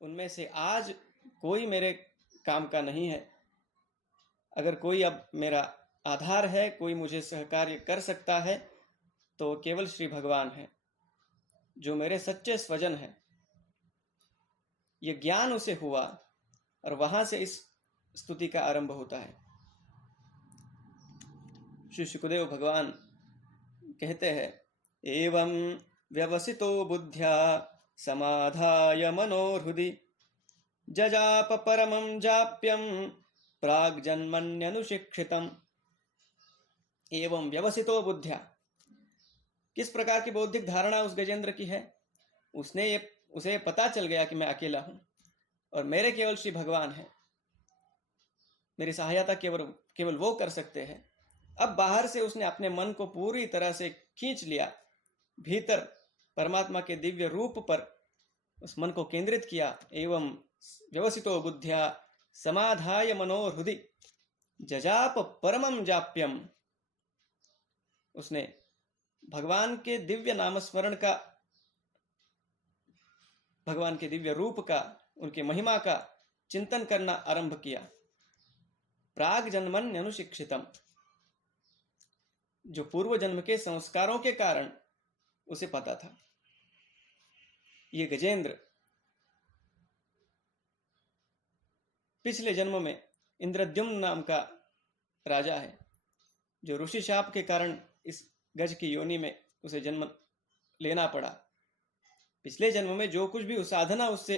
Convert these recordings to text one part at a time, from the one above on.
उनमें से आज कोई मेरे काम का नहीं है। अगर कोई अब मेरा आधार है, कोई मुझे सहकार्य कर सकता है, तो केवल श्री भगवान है, जो मेरे सच्चे स्वजन हैं। ये ज्ञान उसे हुआ और वहां से इस स्तुति का आरंभ होता है। श्री शुकदेव भगवान कहते हैं, एवं व्यवसितो बुद्ध्या समाधाय मनोहृदि जजाप परमं जाप्यम प्राग्जन्मन्यनुशिक्षितम्। एवं व्यवसितो बुद्ध्या, किस प्रकार की बौद्धिक धारणा उस गजेंद्र की है? उसे पता चल गया कि मैं अकेला हूं और मेरे केवल श्री भगवान हैं। मेरी सहायता केवल वो कर सकते हैं। अब बाहर से उसने अपने मन को पूरी तरह से खींच लिया, भीतर परमात्मा के दिव्य रूप पर उस मन को केंद्रित किया। एवं व्यवसितो बुद्ध्या समाधाय मनोहृदि जजाप परमं जाप्यम। उसने भगवान के दिव्य नामस्मरण का, भगवान के दिव्य रूप का, उनके महिमा का चिंतन करना आरंभ किया। प्राग जन्मन अनुशिक्षितम, जो पूर्व जन्म के संस्कारों के कारण उसे पता था। ये गजेंद्र पिछले जन्म में इंद्रद्युम्न नाम का राजा है, जो ऋषि शाप के कारण इस गज की योनि में उसे जन्म लेना पड़ा। पिछले जन्म में जो कुछ भी साधना उससे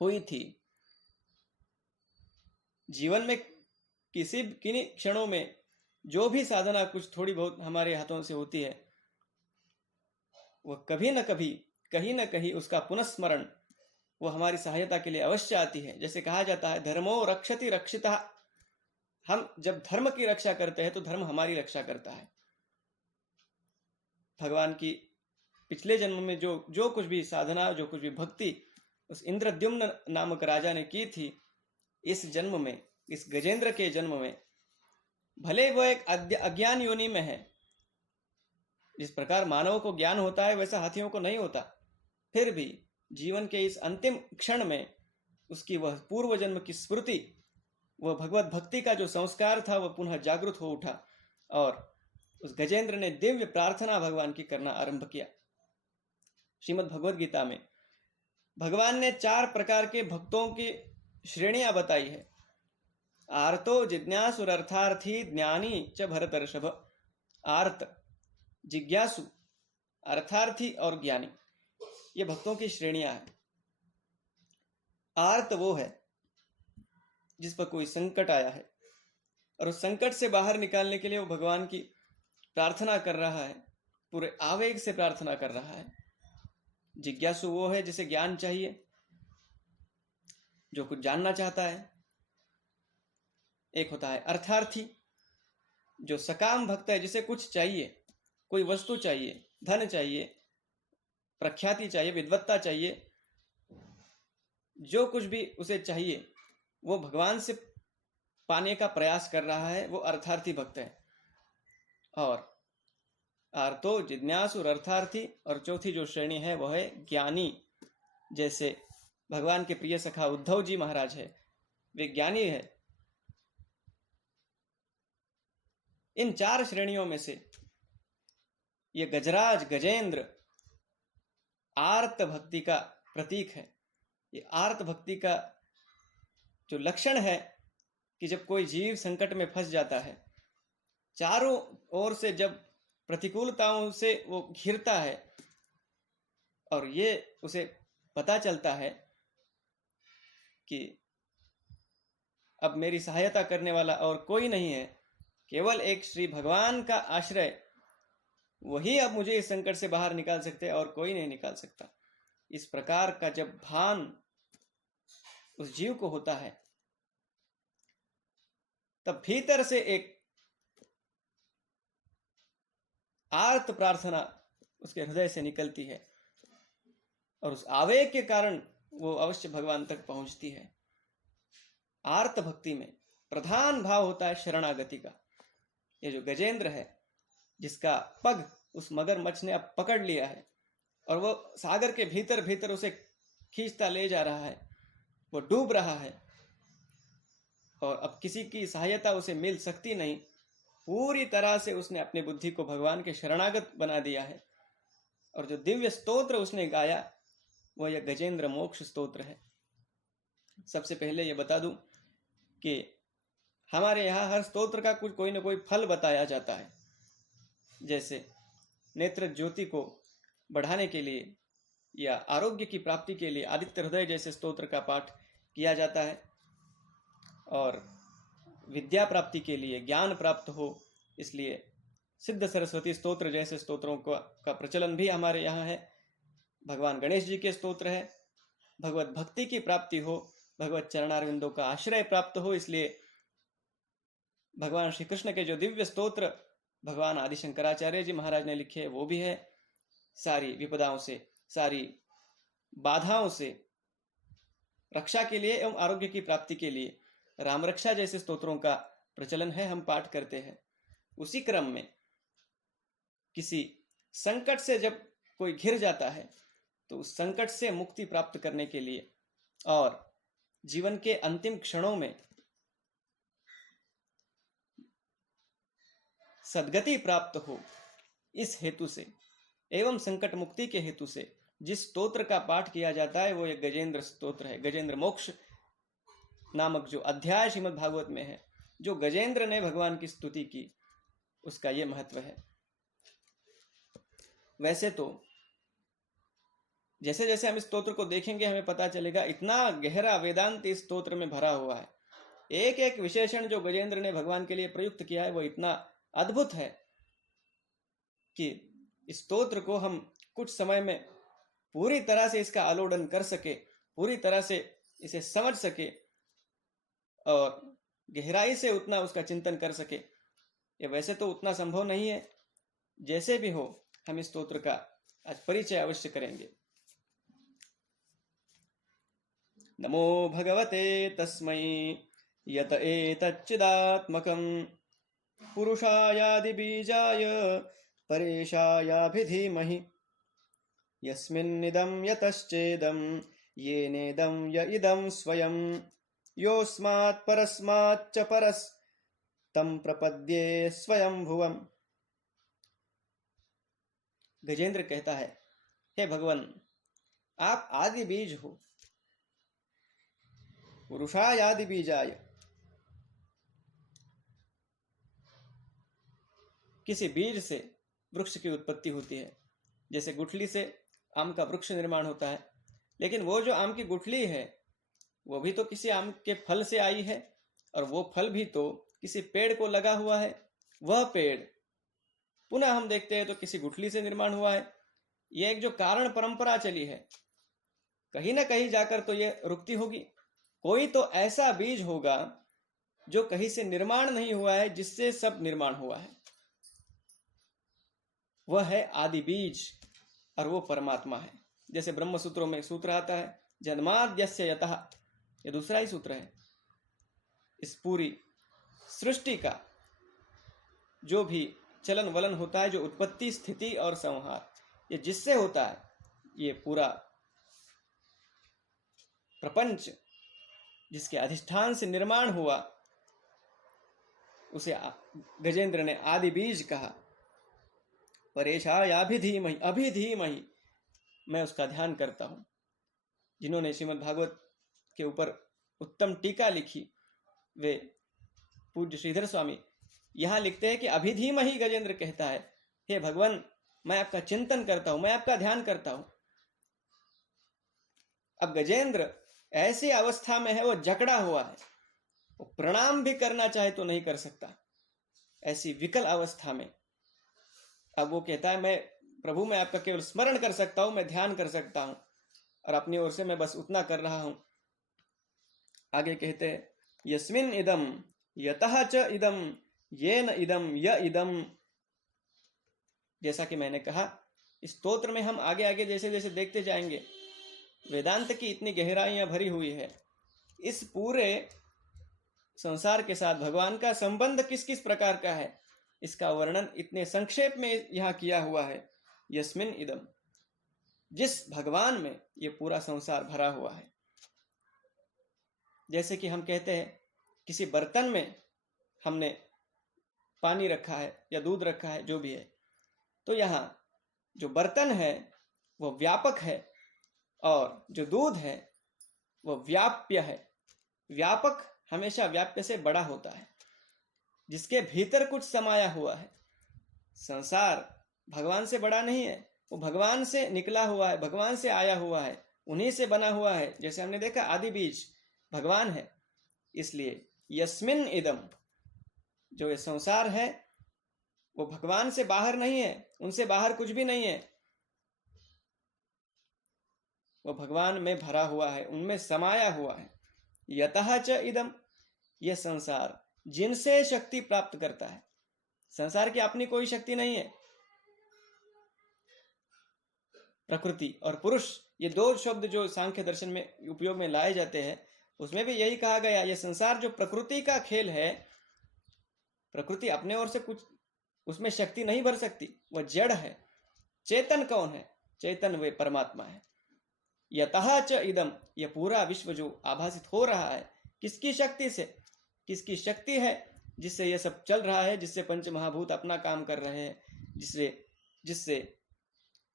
हुई थी, जीवन में किन्हीं क्षणों में जो भी साधना कुछ थोड़ी बहुत हमारे हाथों से होती है, वह कभी न कभी, कहीं न कहीं उसका पुनस्मरण वो हमारी सहायता के लिए अवश्य आती है। जैसे कहा जाता है, धर्मो रक्षति रक्षिता। हम जब धर्म की रक्षा करते हैं तो धर्म हमारी रक्षा करता है। भगवान की पिछले जन्म में जो कुछ भी साधना, जो कुछ भी भक्ति उस इंद्रद्युम्न नामक राजा ने की थी, इस जन्म में, इस गजेंद्र के जन्म में, भले वह एक अज्ञान योनि में है, जिस प्रकार मानव को ज्ञान होता है वैसा हाथियों को नहीं होता, फिर भी जीवन के इस अंतिम क्षण में उसकी वह पूर्व जन्म की स्मृति, वह भगवत भक्ति का जो संस्कार था, वह पुनः जागृत हो उठा और उस गजेंद्र ने दिव्य प्रार्थना भगवान की करना आरंभ किया। श्रीमद् भगवद गीता में भगवान ने 4 प्रकार के भक्तों की श्रेणियां बताई है। आर्तो जिज्ञासुरर्थार्थी ज्ञानी च भरतर्षभ। आर्त, जिज्ञासु, अर्थार्थी और ज्ञानी, ये भक्तों की श्रेणियां हैं। आर्त वो है जिस पर कोई संकट आया है और उस संकट से बाहर निकालने के लिए वो भगवान की प्रार्थना कर रहा है, पूरे आवेग से प्रार्थना कर रहा है। जिज्ञासु वो है जिसे ज्ञान चाहिए, जो कुछ जानना चाहता है। एक होता है अर्थार्थी, जो सकाम भक्त है, जिसे कुछ चाहिए, कोई वस्तु चाहिए, धन चाहिए, प्रख्याति चाहिए, विद्वत्ता चाहिए, जो कुछ भी उसे चाहिए वो भगवान से पाने का प्रयास कर रहा है, वो अर्थार्थी भक्त है। और आर्तो जिज्ञासु अर्थार्थी, और चौथी जो श्रेणी है वह है ज्ञानी। जैसे भगवान के प्रिय सखा उद्धव जी महाराज है, वे ज्ञानी है। इन 4 श्रेणियों में से ये गजराज गजेंद्र आर्त भक्ति का प्रतीक है। ये आर्त भक्ति का जो लक्षण है कि जब कोई जीव संकट में फंस जाता है, चारों ओर से जब प्रतिकूलताओं से वो घिरता है और ये उसे पता चलता है कि अब मेरी सहायता करने वाला और कोई नहीं है, केवल एक श्री भगवान का आश्रय, वही अब मुझे इस संकट से बाहर निकाल सकते हैं और कोई नहीं निकाल सकता। इस प्रकार का जब भान उस जीव को होता है, तब भीतर से एक आर्त प्रार्थना उसके हृदय से निकलती है और उस आवेग के कारण वो अवश्य भगवान तक पहुंचती है। आर्त भक्ति में प्रधान भाव होता है शरणागति का। ये जो गजेंद्र है, जिसका पग उस मगरमच्छ ने अब पकड़ लिया है और वो सागर के भीतर भीतर उसे खींचता ले जा रहा है, वो डूब रहा है और अब किसी की सहायता उसे मिल सकती नहीं। पूरी तरह से उसने अपनी बुद्धि को भगवान के शरणागत बना दिया है। और जो दिव्य स्तोत्र उसने गाया वह यह गजेंद्र मोक्ष स्तोत्र है। सबसे पहले यह बता दूं कि हमारे यहाँ हर स्तोत्र का कुछ कोई ना कोई फल बताया जाता है। जैसे नेत्र ज्योति को बढ़ाने के लिए या आरोग्य की प्राप्ति के लिए आदित्य हृदय जैसे स्तोत्र का पाठ किया जाता है, और विद्या प्राप्ति के लिए ज्ञान प्राप्त हो इसलिए सिद्ध सरस्वती स्तोत्र जैसे स्तोत्रों का प्रचलन भी हमारे यहाँ है। भगवान गणेश जी के स्तोत्र है। भगवत भक्ति की प्राप्ति हो, भगवत चरणारविंदों का आश्रय प्राप्त हो, इसलिए भगवान श्री कृष्ण के जो दिव्य स्तोत्र भगवान आदि शंकराचार्य जी महाराज ने लिखे वो भी है। सारी विपदाओं से, सारी बाधाओं से रक्षा के लिए एवं आरोग्य की प्राप्ति के लिए राम रक्षा जैसे स्तोत्रों का प्रचलन है, हम पाठ करते हैं। उसी क्रम में किसी संकट से जब कोई घिर जाता है तो उस संकट से मुक्ति प्राप्त करने के लिए और जीवन के अंतिम क्षणों में सद्गति प्राप्त हो, इस हेतु से एवं संकट मुक्ति के हेतु से जिस स्तोत्र का पाठ किया जाता है वो एक गजेंद्र स्तोत्र है। गजेंद्र मोक्ष नामक जो अध्याय श्रीमद् भागवत में है, जो गजेंद्र ने भगवान की स्तुति की, उसका ये महत्व है। वैसे तो जैसे जैसे हम इस स्तोत्र को देखेंगे हमें पता चलेगा इतना गहरा वेदांत इस स्तोत्र में भरा हुआ है। एक एक विशेषण जो गजेंद्र ने भगवान के लिए प्रयुक्त किया है वो इतना अद्भुत है कि इस स्तोत्र को हम कुछ समय में पूरी तरह से इसका आलोडन कर सके, पूरी तरह से इसे समझ सके और गहराई से उतना उसका चिंतन कर सके, ये वैसे तो उतना संभव नहीं है। जैसे भी हो हम इस स्तोत्र का आज परिचय अवश्य करेंगे। नमो भगवते तस्मै यत एतच्चिदात्मकं पुरुषायादि बीजाय परेशायाभिधीमहि यस्मिन्निदं यतश्चेदं येनेदं य इदं स्वयं योऽस्मात् परस्माच्च परस् तं प्रपद्ये स्वयं भुवम्। गजेंद्र कहता है, हे भगवान, आप आदि बीज हो, पुरुषाय आदि बीजाय। किसी बीज से वृक्ष की उत्पत्ति होती है। जैसे गुठली से आम का वृक्ष निर्माण होता है, लेकिन वो जो आम की गुठली है वो भी तो किसी आम के फल से आई है, और वो फल भी तो किसी पेड़ को लगा हुआ है। वह पेड़ पुनः हम देखते हैं तो किसी गुठली से निर्माण हुआ है। यह एक जो कारण परंपरा चली है, कहीं ना कहीं जाकर तो ये रुकती होगी। कोई तो ऐसा बीज होगा जो कहीं से निर्माण नहीं हुआ है, जिससे सब निर्माण हुआ है। वह है आदि बीज और वो परमात्मा है। जैसे ब्रह्म सूत्रों में सूत्र आता है, जन्माद्यस्य यतः, ये दूसरा ही सूत्र है। इस पूरी सृष्टि का जो भी चलन वलन होता है, जो उत्पत्ति स्थिति और संहार, ये जिससे होता है, ये पूरा प्रपंच जिसके अधिष्ठान से निर्माण हुआ, उसे गजेंद्र ने आदि बीज कहा। परेशायाभिधीमहि, अभिधीमहि, मैं उसका ध्यान करता हूं। जिन्होंने श्रीमद् भागवत के ऊपर उत्तम टीका लिखी वे पूज्य श्रीधर स्वामी यहां लिखते हैं कि अभिधीमहि गजेंद्र कहता है, हे भगवान, मैं आपका चिंतन करता हूं, मैं आपका ध्यान करता हूं। अब गजेंद्र ऐसी अवस्था में है, वो जकड़ा हुआ है, वो प्रणाम भी करना चाहे तो नहीं कर सकता, ऐसी विकल अवस्था में। अब वो कहता है, मैं प्रभु, मैं आपका केवल स्मरण कर सकता हूं, मैं ध्यान कर सकता हूं, और अपनी ओर से मैं बस उतना कर रहा हूं। आगे कहते हैं, यस्मिन् इदम यतः च इदम येन इदम य इदम। जैसा कि मैंने कहा, इस स्तोत्र में हम आगे आगे जैसे जैसे देखते जाएंगे, वेदांत की इतनी गहराइयां भरी हुई है। इस पूरे संसार के साथ भगवान का संबंध किस किस प्रकार का है, इसका वर्णन इतने संक्षेप में यहाँ किया हुआ है। यस्मिन् इदम, जिस भगवान में ये पूरा संसार भरा हुआ है। जैसे कि हम कहते हैं किसी बर्तन में हमने पानी रखा है या दूध रखा है, जो भी है, तो यहाँ जो बर्तन है वो व्यापक है और जो दूध है वो व्याप्य है। व्यापक हमेशा व्याप्य से बड़ा होता है, जिसके भीतर कुछ समाया हुआ है। संसार भगवान से बड़ा नहीं है, वो भगवान से निकला हुआ है, भगवान से आया हुआ है, उन्हीं से बना हुआ है। जैसे हमने देखा आदि बीज भगवान है, इसलिए यस्मिन इदम, जो ये संसार है वो भगवान से बाहर नहीं है, उनसे बाहर कुछ भी नहीं है, वो भगवान में भरा हुआ है, उनमें समाया हुआ है। यतः च इदम, यह संसार जिनसे शक्ति प्राप्त करता है। संसार की अपनी कोई शक्ति नहीं है। प्रकृति और पुरुष, ये दो शब्द जो सांख्य दर्शन में उपयोग में लाए जाते हैं, उसमें भी यही कहा गया, यह संसार जो प्रकृति का खेल है, प्रकृति अपने ओर से कुछ उसमें शक्ति नहीं भर सकती, वह जड़ है। चेतन कौन है? चेतन वे परमात्मा है। यतः च इदम, यह पूरा विश्व जो आभासित हो रहा है, किसकी शक्ति से? किसकी शक्ति है जिससे यह सब चल रहा है, जिससे पंच महाभूत अपना काम कर रहे हैं, जिससे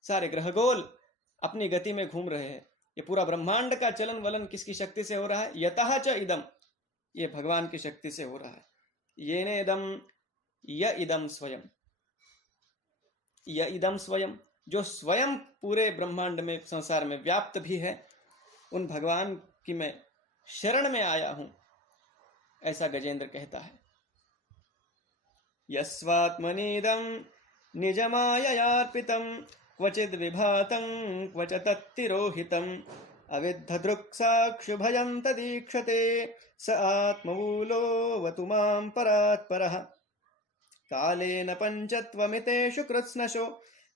सारे ग्रहगोल अपनी गति में घूम रहे हैं। ये पूरा ब्रह्मांड का चलन वलन किसकी शक्ति से हो रहा है? यतः च इदम, ये भगवान की शक्ति से हो रहा है। येने इदम, य इदम स्वयं, य इदम स्वयं, जो स्वयं पूरे ब्रह्मांड में संसार में व्याप्त भी है, उन भगवान की मैं शरण में आया हूं, ऐसा गजेंद्र कहता है। यस्वात्मनीदं निजमाययार्पितं क्वचिद् विभातं क्वच तत्तिरोहितं अविद्धदृक्साक्षुभयं तदीक्षते स आत्ममूलोऽवतु मां परात्परः कालेन पञ्चत्वमितेषु कृत्स्नशो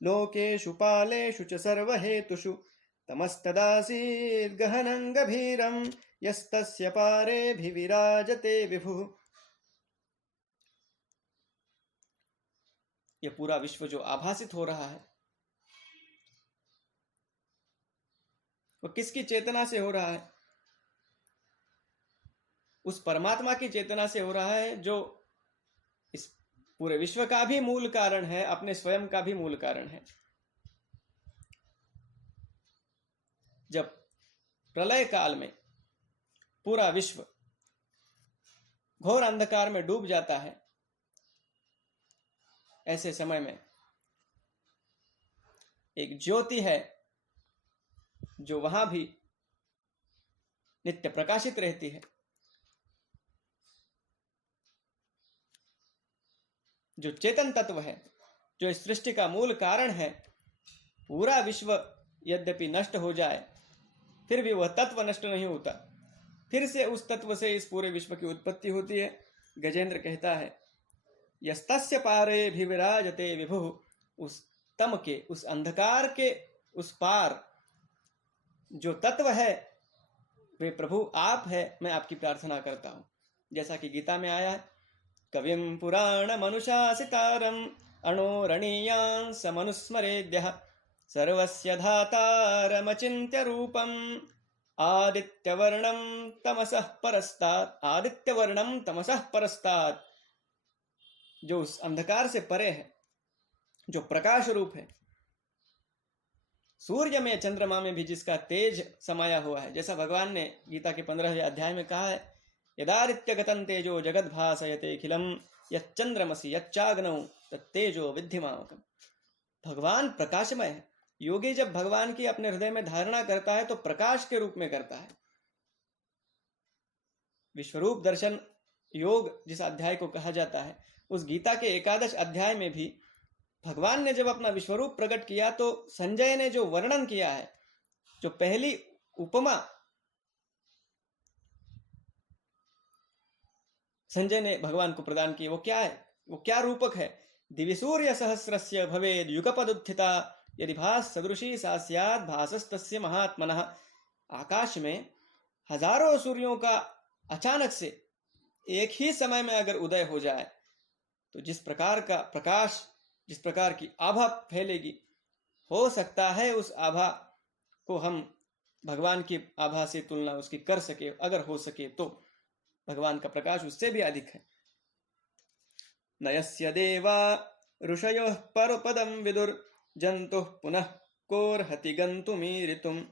लोकेषु पालेषु च सर्वहेतुषु तमस्तदासीद् गहनं गभीरं यस्तस्य पारेऽभिविराजते विभुः। ये पूरा विश्व जो आभासित हो रहा है, वो किसकी चेतना से हो रहा है? उस परमात्मा की चेतना से हो रहा है, जो इस पूरे विश्व का भी मूल कारण है, अपने स्वयं का भी मूल कारण है। जब प्रलय काल में पूरा विश्व घोर अंधकार में डूब जाता है, ऐसे समय में एक ज्योति है जो वहां भी नित्य प्रकाशित रहती है, जो चेतन तत्व है, जो इस सृष्टि का मूल कारण है। पूरा विश्व यद्यपि नष्ट हो जाए, फिर भी वह तत्व नष्ट नहीं होता, फिर से उस तत्व से इस पूरे विश्व की उत्पत्ति होती है। गजेंद्र कहता है, यस्तस्य पारेऽभिविराजते विभुः, उस तम के, उस अंधकार के उस पार जो तत्व है, वे प्रभु आप है। मैं आपकी प्रार्थना करता हूं, जैसा कि गीता में आया है, कविं पुराणमनुशासितारम् अणोरणीयान् समनुस्मरेद्यः सर्वस्य धातारमचिन्त्य रूपम् आदित्यवर्णं तमसः परस्तात्। आदित्यवर्णं तमसः परस्तात्, जो उस अंधकार से परे है, जो प्रकाश रूप है। सूर्य में, चंद्रमा में भी जिसका तेज समाया हुआ है, जैसा भगवान ने गीता के 15वें अध्याय में कहा है, यदादित्यगतं तेजो जगद्भासयतेऽखिलं यच्चंद्रमसि यच्चाग्नौ तत्तेजो विद्धिमामकम्। भगवान प्रकाशमय है। योगी जब भगवान की अपने हृदय में धारणा करता है तो प्रकाश के रूप में करता है। विश्वरूप दर्शन योग जिस अध्याय को कहा जाता है, उस गीता के 11 अध्याय में भी भगवान ने जब अपना विश्वरूप प्रकट किया, तो संजय ने जो वर्णन किया है, जो पहली उपमा संजय ने भगवान को प्रदान की, वो क्या है? वो क्या रूपक है? दिवि सूर्य सहस्रस्य भवेद युगपदुत्थिता यदि भास सदृशी सा स्यात् भासस्तस्य महात्मनः। आकाश में हजारों सूर्यों का अचानक से एक ही समय में अगर उदय हो जाए, तो जिस प्रकार का प्रकाश, जिस प्रकार की आभा फैलेगी, हो सकता है उस आभा को हम भगवान की आभा से तुलना उसकी कर सके, अगर हो सके तो भगवान का प्रकाश उससे भी अधिक है। नयस्य देवा ऋषयोः परपदं विदुर जन्तुः पुनः कोर्हति गन्तुमीरितुं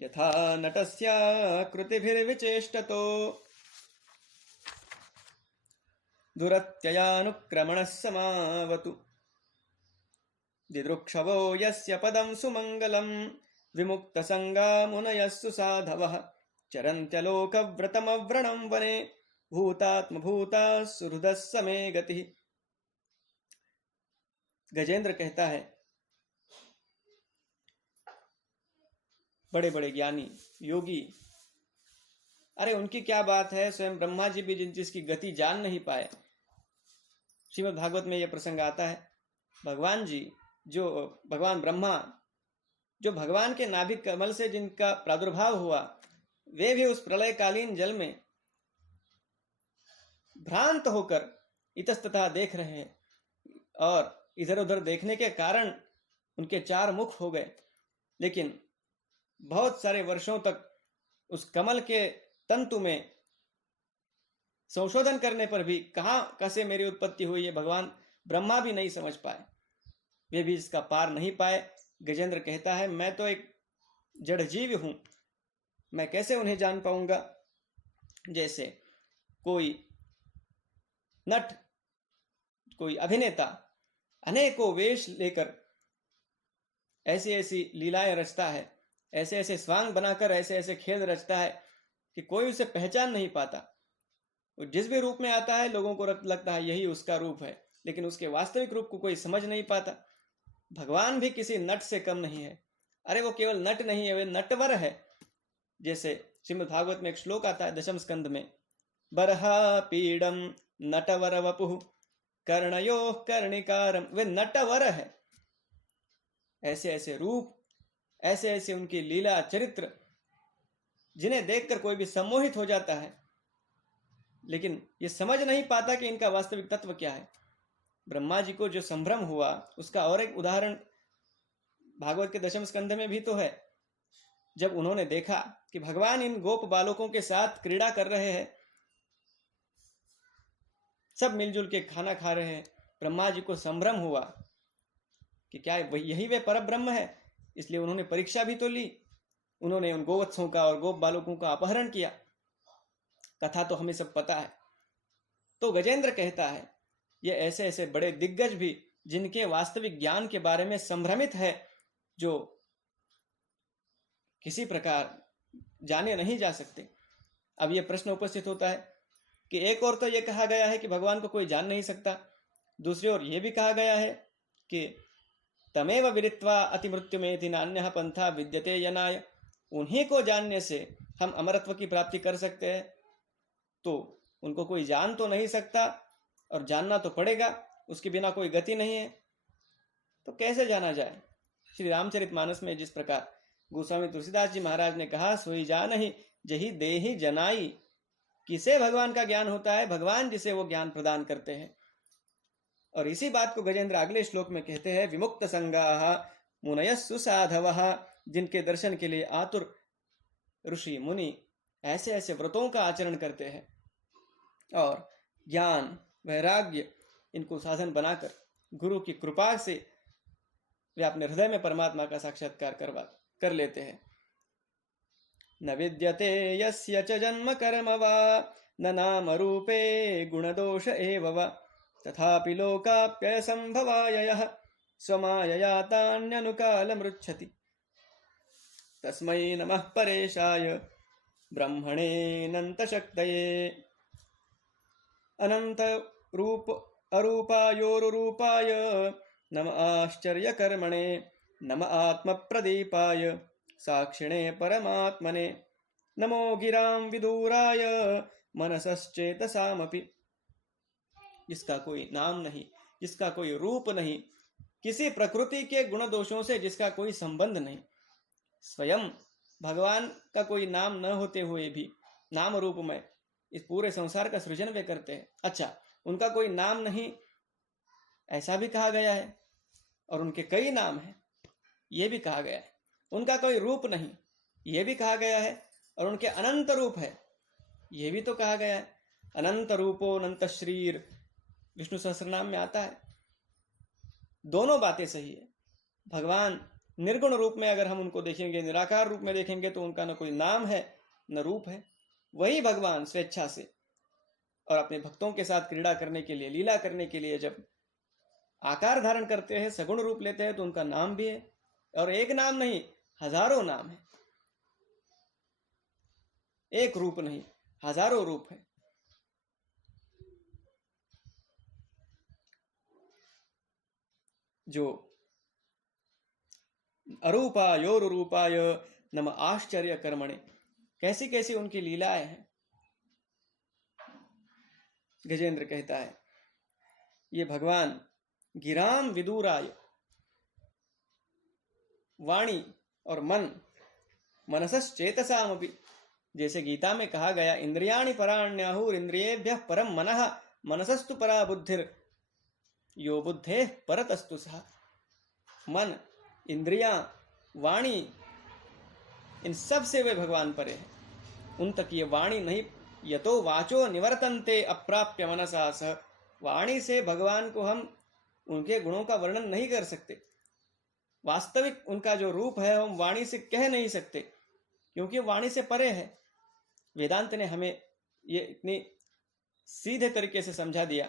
यथा नटस्याकृतिभिर्विचेष्टतो दुरत्ययानुक्रमणः समावतु दिदृक्षवो यस्य पदं सुमङ्गलं विमुक्तसङ्गा मुनयः सुसाधवः चरन्त्यलोकव्रतमव्रणं वने भूतात्मभूताः सुहृदः समे गतिः। गजेंद्र कहता है, बड़े बड़े ज्ञानी योगी, अरे उनकी क्या बात है, स्वयं ब्रह्मा जी भी जिसकी गति जान नहीं पाए। श्रीमद् भागवत में यह प्रसंग आता है, भगवान जी जो भगवान ब्रह्मा जो भगवान के नाभिक कमल से जिनका प्रादुर्भाव हुआ, वे भी उस प्रलयकालीन जल में भ्रांत होकर इतस्ततः देख रहे हैं और इधर उधर देखने के कारण उनके 4 मुख हो गए। लेकिन बहुत सारे वर्षों तक उस कमल के तंतु में संशोधन करने पर भी कहां कैसे मेरी उत्पत्ति हुई है भगवान ब्रह्मा भी नहीं समझ पाए, वे भी इसका पार नहीं पाए। गजेंद्र कहता है, मैं तो एक जड़ जीव हूं, मैं कैसे उन्हें जान पाऊंगा। जैसे कोई नट, कोई अभिनेता अनेकों वेश लेकर ऐसी ऐसी लीलाएं रचता है, ऐसे ऐसे स्वांग बनाकर ऐसे ऐसे खेल रचता है कि कोई उसे पहचान नहीं पाता। वो जिस भी रूप में आता है लोगों को लगता है यही उसका रूप है, लेकिन उसके वास्तविक रूप को कोई समझ नहीं पाता। भगवान भी किसी नट से कम नहीं है। अरे वो केवल नट नहीं है, वे नटवर है। जैसे श्रीमद् भागवत में एक श्लोक आता है 10वें स्कंद में, बरहा पीडम नटवर वपुः कर्णयोः कर्णिकारम, वे नटवर है। ऐसे ऐसे रूप, ऐसे ऐसे उनकी लीला चरित्र जिन्हें देखकर कोई भी सम्मोहित हो जाता है, लेकिन ये समझ नहीं पाता कि इनका वास्तविक तत्व क्या है। ब्रह्मा जी को जो संभ्रम हुआ उसका और एक उदाहरण भागवत के 10वें स्कंध में भी तो है। जब उन्होंने देखा कि भगवान इन गोप बालकों के साथ क्रीड़ा कर रहे हैं, सब मिलजुल के खाना खा रहे हैं, ब्रह्मा जी को संभ्रम हुआ कि क्या यही वे परब्रह्म है। इसलिए उन्होंने परीक्षा भी तो ली, उन्होंने उन गोवत्सों का और गोप बालकों का अपहरण किया। कथा तो हमें सब पता है। तो गजेंद्र कहता है, ये ऐसे ऐसे बड़े दिग्गज भी जिनके वास्तविक ज्ञान के बारे में संभ्रमित है, जो किसी प्रकार जाने नहीं जा सकते। अब यह प्रश्न उपस्थित होता है कि एक ओर तो यह कहा गया है कि भगवान को कोई जान नहीं सकता, दूसरी ओर यह भी कहा गया है कि तमेव विदित्वा अतिमृत्युमेति नान्यः पंथा विद्यते यनाय, उन्हीं को जानने से हम अमरत्व की प्राप्ति कर सकते हैं। तो उनको कोई जान तो नहीं सकता और जानना तो पड़ेगा, उसके बिना कोई गति नहीं है। तो कैसे जाना जाए? श्री रामचरितमानस में जिस प्रकार गोस्वामी तुलसीदास जी महाराज ने कहा, सोई जान ही जही देहि जनाई, किसे भगवान का ज्ञान होता है? भगवान जिसे वो ज्ञान प्रदान करते हैं। और इसी बात को गजेंद्र अगले श्लोक में कहते हैं, विमुक्त संगाः मुनयः सुसाधवः, जिनके दर्शन के लिए आतुर ऋषि मुनि ऐसे ऐसे व्रतों का आचरण करते हैं और ज्ञान वैराग्य इनको साधन बनाकर गुरु की कृपा से वे अपने हृदय में परमात्मा का साक्षात्कार कर लेते हैं। न विद्यते यस्य च जन्म कर्म वा न नाम रूपे गुणदोष एव वा तथापि लोकाप्यय संभवाय यः स्वमायया तान्यनुकालमृच्छति तस्मै नमः परेशाय ब्रह्मणेऽनंत शक्तये अनंत रूप अरूपायोरुरूपाय नम आश्चर्य कर्मणे नम आत्म प्रदीपाय साक्षिणे परमात्मने नमो गिरां विदूराय मनसश्चेतसामपि। जिसका कोई नाम नहीं, जिसका कोई रूप नहीं, किसी प्रकृति के गुण दोषों से जिसका कोई संबंध नहीं, स्वयं भगवान का कोई नाम न होते हुए भी नाम रूप में इस पूरे संसार का सृजन वे करते हैं। अच्छा, उनका कोई नाम नहीं ऐसा भी कहा गया है, और उनके कई नाम हैं ये भी कहा गया है। उनका कोई रूप नहीं, ये भी कहा गया है, और उनके अनंत रूप है, ये भी तो कहा गया है। अनंत रूपो अनंत शरीर विष्णु सहस्त्रनाम में आता है। दोनों बातें सही है। भगवान निर्गुण रूप में अगर हम उनको देखेंगे, निराकार रूप में देखेंगे, तो उनका न कोई नाम है न रूप है। वही भगवान स्वेच्छा से और अपने भक्तों के साथ क्रीड़ा करने के लिए, लीला करने के लिए जब आकार धारण करते हैं, सगुण रूप लेते हैं, तो उनका नाम भी है। और एक नाम नहीं, हजारों नाम है। एक रूप नहीं, हजारों रूप है। जो अरूपायोरुपाय नम आश्चर्य कर्मणे, कैसी कैसी उनकी लीलाएं हैं। गजेंद्र कहता है ये भगवान गिराम विदुराय, वाणी और मन, मनसश्चेतसामपि, जैसे गीता में कहा गया, इंद्रियाणि पराण्याहुर इंद्रियेभ्यः परम मनः मनसस्तु परा बुद्धिर यो बुद्धे परतस्तु सः। मन, इंद्रियां, वाणी, इन सब से वे भगवान परे हैं। उन तक ये वाणी नहीं, यतो वाचो निवर्तन्ते अप्राप्य मनसा सह। वाणी से भगवान को हम उनके गुणों का वर्णन नहीं कर सकते। वास्तविक उनका जो रूप है हम वाणी से कह नहीं सकते, क्योंकि वाणी से परे है। वेदांत ने हमें ये इतनी सीधे तरीके से समझा दिया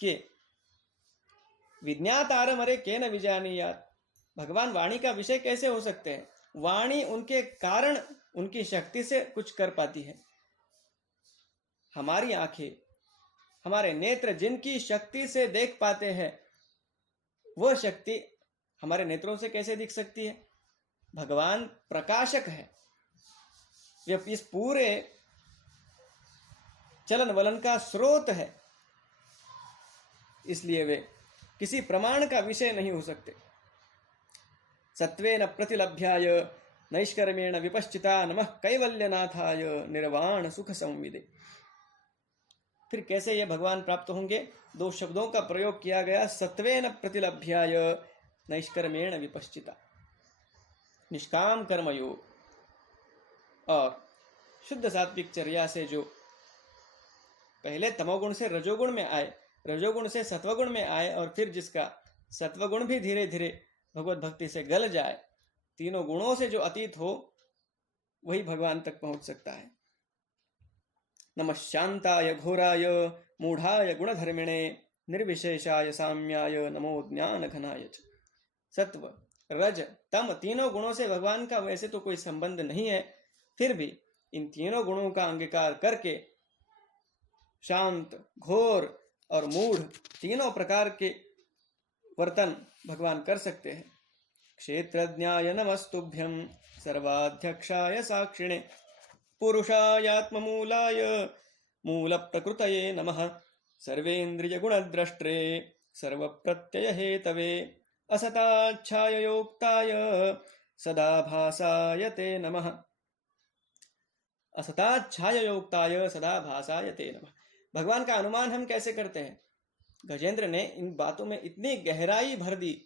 कि विज्ञातारम अरे केन विजानीयात्, भगवान वाणी का विषय कैसे हो सकते हैं। वाणी उनके कारण, उनकी शक्ति से कुछ कर पाती है। हमारी आंखें, हमारे नेत्र जिनकी शक्ति से देख पाते हैं, वह शक्ति हमारे नेत्रों से कैसे दिख सकती है। भगवान प्रकाशक है, वे इस पूरे चलन वलन का स्रोत है, इसलिए वे किसी प्रमाण का विषय नहीं हो सकते। सत्वेन प्रतिलभ्याय नैष्कर्मेण विपश्चिता नमः कैवल्यनाथाय निर्वाण सुख संविदे। फिर कैसे ये भगवान प्राप्त होंगे। दो शब्दों का प्रयोग किया गया, सत्वेन प्रतिलभ्याय नैष्कर्मेण विपश्चिता, निष्काम कर्मयोग और शुद्ध सात्विक चर्या से जो पहले तमोगुण से रजोगुण में आए, रजोगुण से सत्वगुण में आए, और फिर जिसका सत्वगुण भी धीरे धीरे भगवत भक्ति से गल जाए, तीनों गुणों से जो अतीत हो, वही भगवान तक पहुंच सकता है। नमः शांताय घोराय मूढ़ाय गुणधर्मिणे निर्विशेषाय साम्याय नमो ज्ञान घनाय। सत्व, रज, तम तीनों गुणों से भगवान का वैसे तो कोई संबंध नहीं है, फिर भी इन तीनों गुणों का अंगीकार करके शांत, घोर और मूढ़ तीनों प्रकार के वर्तन भगवान कर सकते हैं। क्षेत्रज्ञाय नमस्तुभ्यं सर्वाध्यक्षाय साक्षिणे पुरुषायात्ममूलाय मूलप्रकृतये नमः सर्वेन्द्रिय गुणद्रष्ट्रे सर्वप्रत्यय हेतवे असताच्छाययोक्ताय सदाभासाय ते नमः। असताच्छाययोक्ताय सदाभासाय ते नमः। भगवान का अनुमान हम कैसे करते हैं। गजेंद्र ने इन बातों में इतनी गहराई भर दी,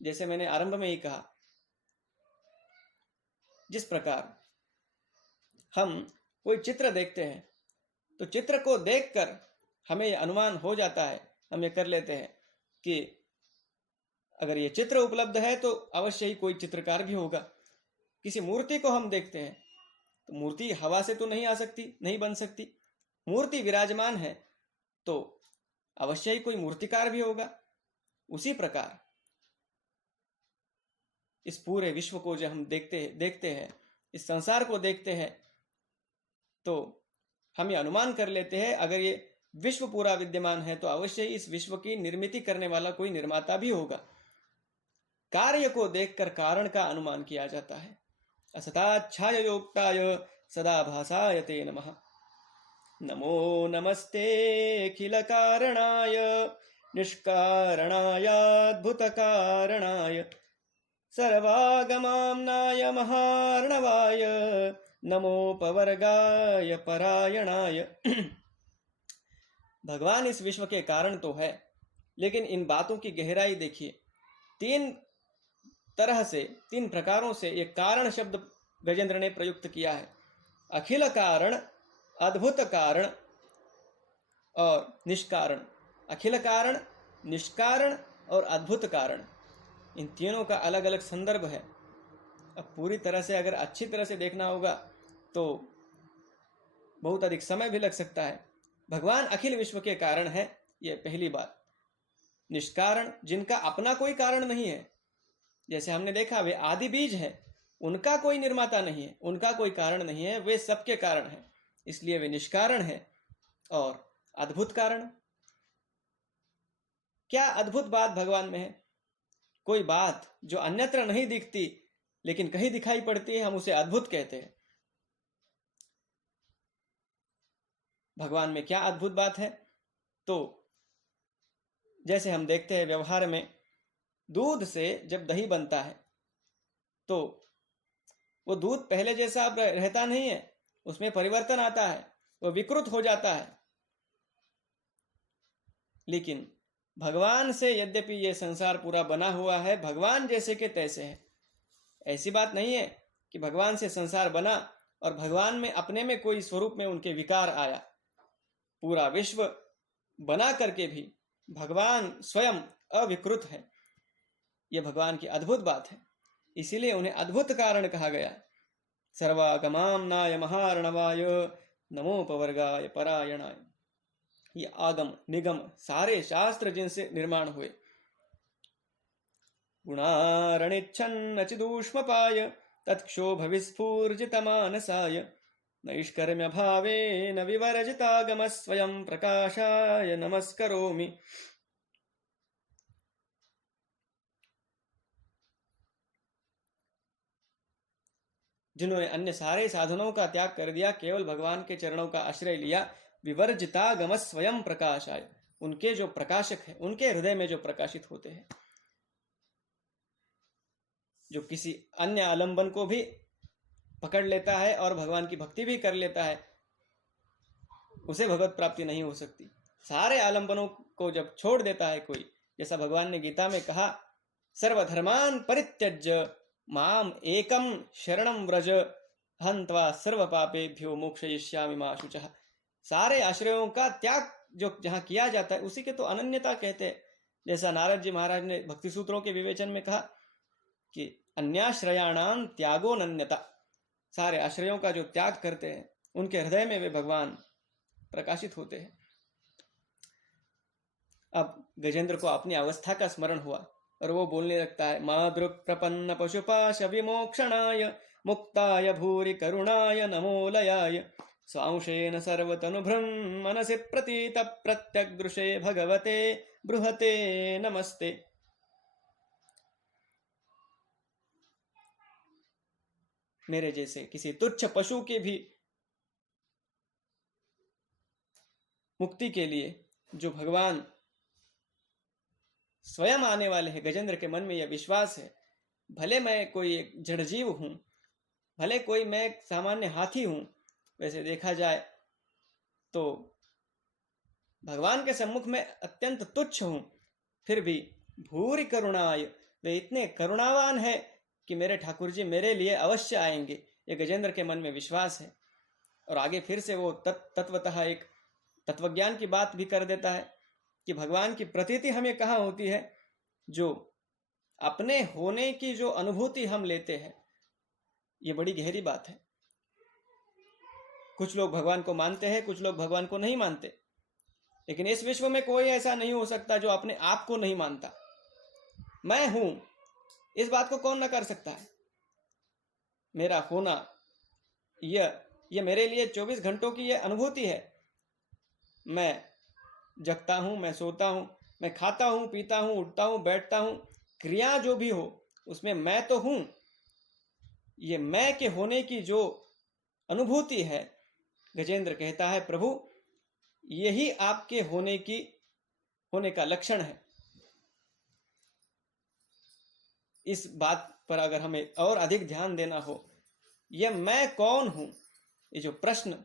जैसे मैंने आरंभ में ही कहा, जिस प्रकार हम कोई चित्र देखते हैं तो चित्र को देखकर हमें यह अनुमान हो जाता है, हम ये कर लेते हैं कि अगर ये चित्र उपलब्ध है तो अवश्य ही कोई चित्रकार भी होगा। किसी मूर्ति को हम देखते हैं तो मूर्ति हवा से तो नहीं आ सकती, नहीं बन सकती। मूर्ति विराजमान है तो अवश्य ही कोई मूर्तिकार भी होगा। उसी प्रकार इस पूरे विश्व को जब हम देखते हैं, इस संसार को देखते हैं, तो हम ये अनुमान कर लेते हैं अगर ये विश्व पूरा विद्यमान है तो अवश्य ही इस विश्व की निर्मिति करने वाला कोई निर्माता भी होगा। कार्य को देखकर कारण का अनुमान किया जाता है। असताच्छाययोक्ताय सदाभासाय ते नमः। नमो नमस्ते अखिल कारणाय निष्कारणायाद्भुत कारणाय सर्वागमाम्नाय महार्णवाय नमोपवर्गाय परायणाय। भगवान इस विश्व के कारण तो है, लेकिन इन बातों की गहराई देखिए। तीन तरह से, तीन प्रकारों से ये कारण शब्द गजेंद्र ने प्रयुक्त किया है। अखिल कारण, अद्भुत कारण और निष्कारण। अखिल कारण, निष्कारण और अद्भुत कारण, इन तीनों का अलग अलग संदर्भ है। अब पूरी तरह से अगर अच्छी तरह से देखना होगा तो बहुत अधिक समय भी लग सकता है। भगवान अखिल विश्व के कारण है, यह पहली बात। निष्कारण, जिनका अपना कोई कारण नहीं है, जैसे हमने देखा वे आदि बीज है, उनका कोई निर्माता नहीं है, उनका कोई कारण नहीं है, वे सबके कारण है, इसलिए वे निष्कारण है। और अद्भुत कारण, क्या अद्भुत बात भगवान में है? कोई बात जो अन्यत्र नहीं दिखती लेकिन कहीं दिखाई पड़ती है, हम उसे अद्भुत कहते हैं। भगवान में क्या अद्भुत बात है? तो जैसे हम देखते हैं व्यवहार में, दूध से जब दही बनता है तो वो दूध पहले जैसा अब रहता नहीं है, उसमें परिवर्तन आता है, वो विकृत हो जाता है। लेकिन भगवान से यद्यपि ये संसार पूरा बना हुआ है, भगवान जैसे के तैसे है। ऐसी बात नहीं है कि भगवान से संसार बना और भगवान में अपने में कोई स्वरूप में उनके विकार आया। पूरा विश्व बना करके भी भगवान स्वयं अविकृत है। यह भगवान की अद्भुत बात है, इसीलिए उन्हें अद्भुत कारण कहा गया। सर्वागमाम्नाय महार्णवाय नमोपवर्गाय परायणाय। ये आगम निगम सारे शास्त्र जिनसे निर्माण हुए। गुणारणिच्छन्नचिदूष्मपाय तत्क्षोभ विस्फूर्जितमानसाय नैष्कर्म्य भावेन विवर्जितागम स्वयं प्रकाशाय नमस्करोमि। जिन्होंने अन्य सारे साधनों का त्याग कर दिया, केवल भगवान के चरणों का आश्रय लिया, विवर्जितागम स्वयं प्रकाशाय, उनके जो प्रकाशक है, उनके हृदय में जो प्रकाशित होते हैं, जो किसी अन्य आलंबन को भी पकड़ लेता है और भगवान की भक्ति भी कर लेता है, उसे भगवत प्राप्ति नहीं हो सकती। सारे आलंबनों को जब छोड़ देता है कोई, जैसा भगवान ने गीता में कहा, सर्वधर्मान परित्यज्य माम एकम शरणम व्रज हन्त्वा सर्व पापेभ्यो मोक्षयिष्यामि मा शुचः। सारे आश्रयों का त्याग जो जहां किया जाता है, उसी के तो अनन्यता कहते हैं। जैसा नारद जी महाराज ने भक्ति सूत्रों के विवेचन में कहा कि अन्याश्रयाणाम त्यागो नन्यता, सारे आश्रयों का जो त्याग करते हैं, उनके हृदय में वे भगवान प्रकाशित होते हैं। अब गजेंद्र को अपनी अवस्था का स्मरण हुआ और वो बोलने लगता है, मादृक् प्रपन्न पशुपाश विमोक्षणाय मुक्ताय भूरि करुणाय नमोलयाय स्वांशेन सर्वतनुभृं मनसि प्रतीत प्रत्यग्दृशे भगवते बृहते नमस्ते। मेरे जैसे किसी तुच्छ पशु के भी मुक्ति के लिए जो भगवान स्वयं आने वाले हैं, गजेंद्र के मन में यह विश्वास है। भले मैं कोई एक जड़ जीव हूं, भले कोई मैं एक सामान्य हाथी हूं, वैसे देखा जाए तो भगवान के सम्मुख में अत्यंत तुच्छ हूं, फिर भी भूरि करुणाय, वे इतने करुणावान है कि मेरे ठाकुर जी मेरे लिए अवश्य आएंगे। ये गजेंद्र के मन में विश्वास है। और आगे फिर से वो तत्वतः एक तत्वज्ञान की बात भी कर देता है कि भगवान की प्रतीति हमें कहाँ होती है? जो अपने होने की जो अनुभूति हम लेते हैं, ये बड़ी गहरी बात है। कुछ लोग भगवान को मानते हैं, कुछ लोग भगवान को नहीं मानते, लेकिन इस विश्व में कोई ऐसा नहीं हो सकता जो अपने आप को नहीं मानता। मैं हूं, इस बात को कौन न कर सकता है? मेरा होना, यह मेरे लिए 24 घंटों की यह अनुभूति है। मैं जगता हूं, मैं सोता हूं, मैं खाता हूं, पीता हूं, उठता हूं, बैठता हूं, क्रिया जो भी हो उसमें मैं तो हूं। ये मैं के होने की जो अनुभूति है, गजेंद्र कहता है, प्रभु यही आपके होने का लक्षण है। इस बात पर अगर हमें और अधिक ध्यान देना हो, यह मैं कौन हूं, ये जो प्रश्न,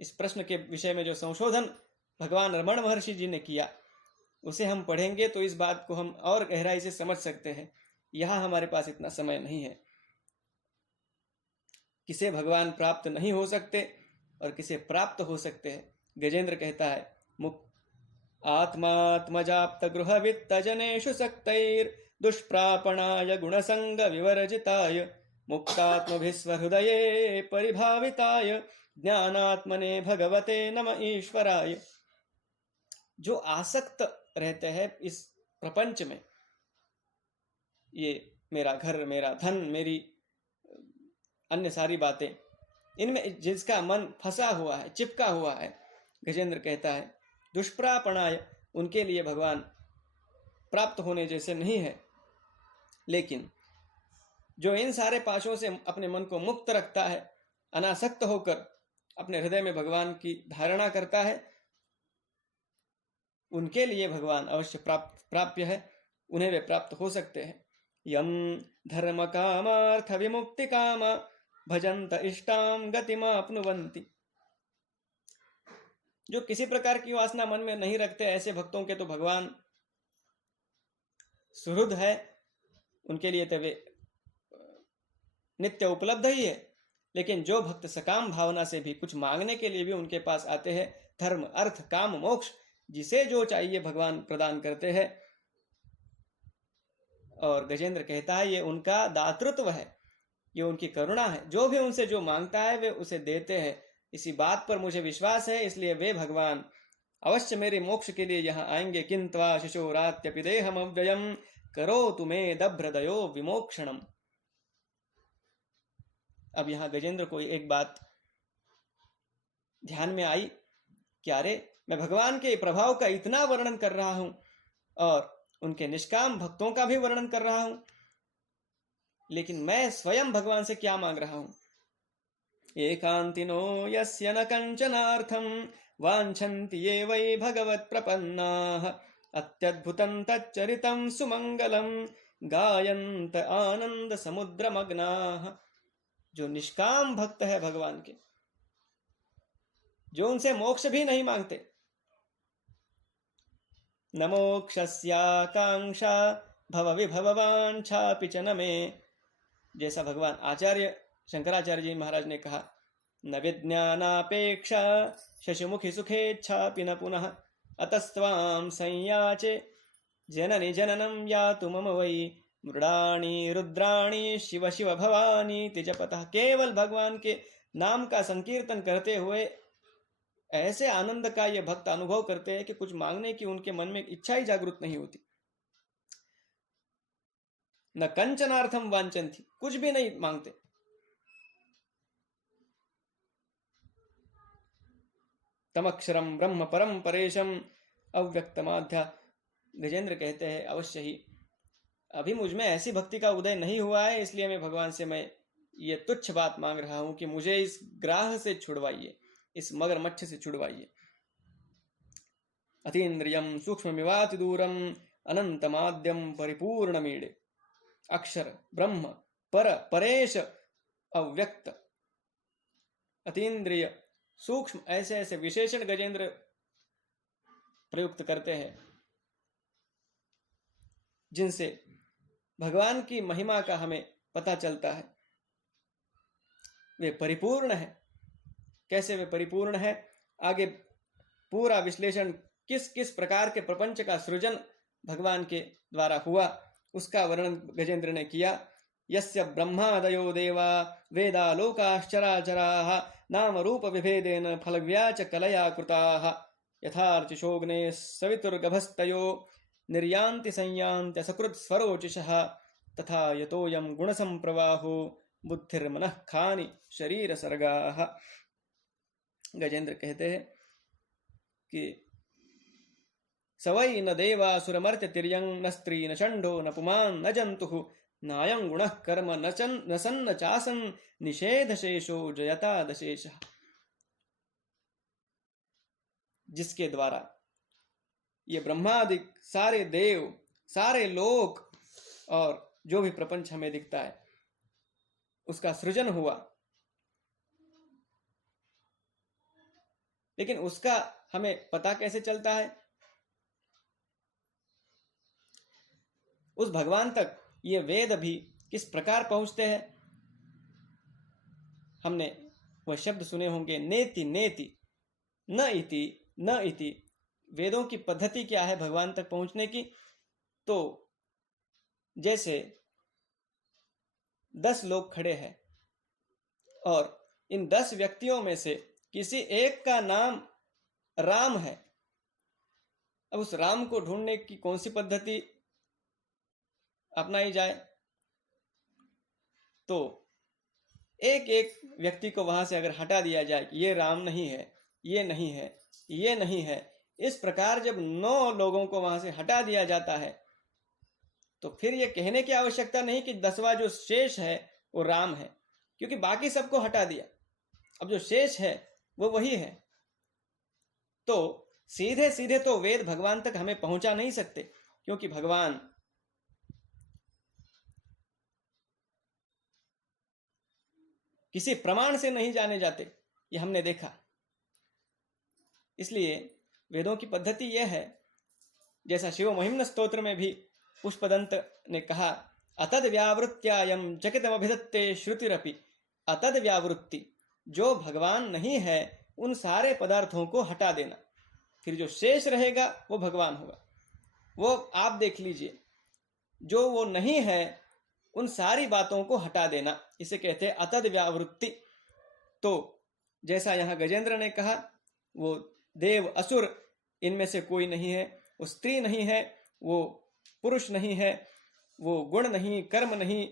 इस प्रश्न के विषय में जो संशोधन भगवान रमण महर्षि जी ने किया, उसे हम पढ़ेंगे तो इस बात को हम और गहराई से समझ सकते हैं। यहां हमारे पास इतना समय नहीं है। किसे भगवान प्राप्त नहीं हो सकते और किसे प्राप्त हो सकते हैं। गजेंद्र कहता है, मुक्त आत्मात्मजाप्त गृह वित्त जनेषु सक्तैर दुष्प्रापणाय गुणसंग विवर्जिताय मुक्तात्मभिस्वहृदये परिभाविताय ज्ञानात्मने भगवते नम ईश्वराय। जो आसक्त रहते हैं इस प्रपंच में, ये मेरा घर, मेरा धन, मेरी अन्य सारी बातें, इनमें जिसका मन फंसा हुआ है, चिपका हुआ है, गजेंद्र कहता है दुष्प्रापणाय, उनके लिए भगवान प्राप्त होने जैसे नहीं है। लेकिन जो इन सारे पाशों से अपने मन को मुक्त रखता है, अनासक्त होकर अपने हृदय में भगवान की धारणा करता है, उनके लिए भगवान अवश्य प्राप्य है, उन्हें वे प्राप्त हो सकते हैं। यम धर्म कामार्थ विमुक्ति कामा भजंत इष्टाम गतिमाप्नुवन्ति। जो किसी प्रकार की वासना मन में नहीं रखते, ऐसे भक्तों के तो भगवान सुहृद है, उनके लिए तो वे नित्य उपलब्ध ही है। लेकिन जो भक्त सकाम भावना से भी कुछ मांगने के लिए भी उनके पास आते हैं, धर्म अर्थ काम मोक्ष, जिसे जो चाहिए भगवान प्रदान करते हैं। और गजेंद्र कहता है ये उनका दातृत्व है, ये उनकी करुणा है, जो भी उनसे जो मांगता है वे उसे देते हैं। इसी बात पर मुझे विश्वास है, इसलिए वे भगवान अवश्य मेरे मोक्ष के लिए यहाँ आएंगे। किंत्वा शिशोरात्यपि देहम अव्ययम करो तुम्हें दभ्रदयो विमोक्षणम। अब यहाँ गजेंद्र को एक बात ध्यान में आई कि अरे, मैं भगवान के प्रभाव का इतना वर्णन कर रहा हूं और उनके निष्काम भक्तों का भी वर्णन कर रहा हूं, लेकिन मैं स्वयं भगवान से क्या मांग रहा हूं। एकांतिनो यस्य न कंचनार्थम वांछन्ति ये वै भगवत प्रपन्नाः अत्यद्भुतं तच्चरितं सुमंगलम गायन्त आनंद समुद्रमग्नाः। जो निष्काम भक्त है भगवान के, जो उनसे मोक्ष भी नहीं मांगते, न मोक्षस्याकांक्षा भव विभववांछापि च न मे, जैसा भगवान आचार्य शंकराचार्य जी महाराज ने कहा, न विज्ञानापेक्षा शशिमुखी सुखेच्छापि न पुनः अतस्त्वां संयाचे जननि जननं यातु मम वै मृडाणी रुद्राणी शिव शिव भवानी तिजपतः। केवल भगवान के नाम का संकीर्तन करते हुए ऐसे आनंद का ये भक्त अनुभव करते हैं कि कुछ मांगने की उनके मन में इच्छा ही जागृत नहीं होती। न कंचनार्थम वांछन्ति, कुछ भी नहीं मांगते। तमक्षरम ब्रह्म परम परेशम अव्यक्तमाध्या। गजेंद्र कहते हैं अवश्य ही अभी मुझ में ऐसी भक्ति का उदय नहीं हुआ है, इसलिए मैं भगवान से मैं ये तुच्छ बात मांग रहा हूं कि मुझे इस ग्राह से छुड़वाइए, इस मगरमच्छ से छुड़वाइए। अतीन्द्रियम सूक्ष्ममिवाति दूरम अनंतमाद्यम परिपूर्णमीडे। अक्षर ब्रह्म पर परेश अव्यक्त अतीन्द्रिय सूक्ष्म, ऐसे ऐसे विशेषण गजेंद्र प्रयुक्त करते हैं जिनसे भगवान की महिमा का हमें पता चलता है। वे परिपूर्ण है। कैसे वे परिपूर्ण है, आगे पूरा विश्लेषण किस किस प्रकार के प्रपंच का सृजन भगवान के द्वारा हुआ उसका वर्णन गजेंद्र ने किया। यस्य ब्रह्मादयो देवा वेदा लोकाश्चराचराः नाम रूप विभेदेन फलव्याच कलया कृताः यथार्चिषोग्ने सवितुर्गभस्तयो निर्यान्ति संयान्त्य सकृत स्वरोचिषः तथा यतोयं गुणसंप्रवाहो बुद्धिर्मनः खानि शरीर सर्गाः। गजेंद्र कहते हैं कि सवै न देवा सुरमर्त्य तिर्यं न स्त्री न षंडो न पुमान् न जंतुः नायं गुणः कर्म न सन्न चासन निषेध शेषो जयता दशेषः। जिसके द्वारा ये ब्रह्मादि सारे देव, सारे लोक और जो भी प्रपंच हमें दिखता है उसका सृजन हुआ, लेकिन उसका हमें पता कैसे चलता है? उस भगवान तक ये वेद भी किस प्रकार पहुंचते हैं? हमने वह शब्द सुने होंगे, नेति नेति, न इति न इति। वेदों की पद्धति क्या है भगवान तक पहुंचने की? तो जैसे 10 लोग खड़े हैं और इन 10 व्यक्तियों में से किसी एक का नाम राम है। अब उस राम को ढूंढने की कौन सी पद्धति अपनाई जाए? तो एक एक व्यक्ति को वहां से अगर हटा दिया जाए कि ये राम नहीं है, ये नहीं है, ये नहीं है, इस प्रकार जब 9 लोगों को वहां से हटा दिया जाता है तो फिर ये कहने की आवश्यकता नहीं कि 10वां जो शेष है वो राम है, क्योंकि बाकी सबको हटा दिया। अब जो शेष है वो वही है। तो सीधे सीधे तो वेद भगवान तक हमें पहुंचा नहीं सकते, क्योंकि भगवान किसी प्रमाण से नहीं जाने जाते, ये हमने देखा। इसलिए वेदों की पद्धति यह है, जैसा शिव महिम्न स्तोत्र में भी पुष्पदंत ने कहा, अतद व्यावृत्यायम चकितमभिधत्ते श्रुतिरपि। अतद व्यावृत्ति, जो भगवान नहीं है उन सारे पदार्थों को हटा देना, फिर जो शेष रहेगा वो भगवान होगा। वो आप देख लीजिए, जो वो नहीं है उन सारी बातों को हटा देना, इसे कहते हैं अतद व्यावृत्ति। तो जैसा यहाँ गजेंद्र ने कहा, वो देव असुर इनमें से कोई नहीं है, वो स्त्री नहीं है, वो पुरुष नहीं है, वो गुण नहीं, कर्म नहीं,